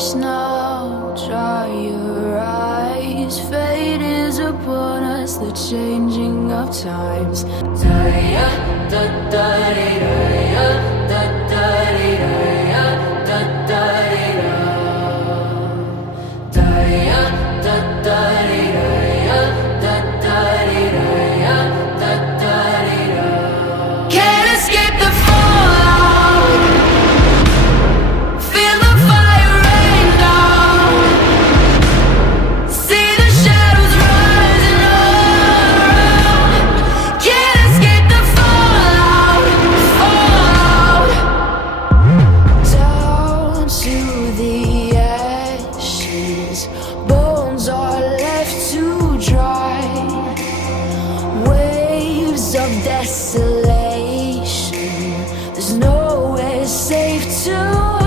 hush now, dry your eyes. Fate is upon us, the changing of times. Can't escape the fallout. Feel the fire rain down. See the shadows rising all around. Can't escape the fallout, fallout. Down to the ashes, bones are left to dry. Waves of desolation, there's nowhere safe to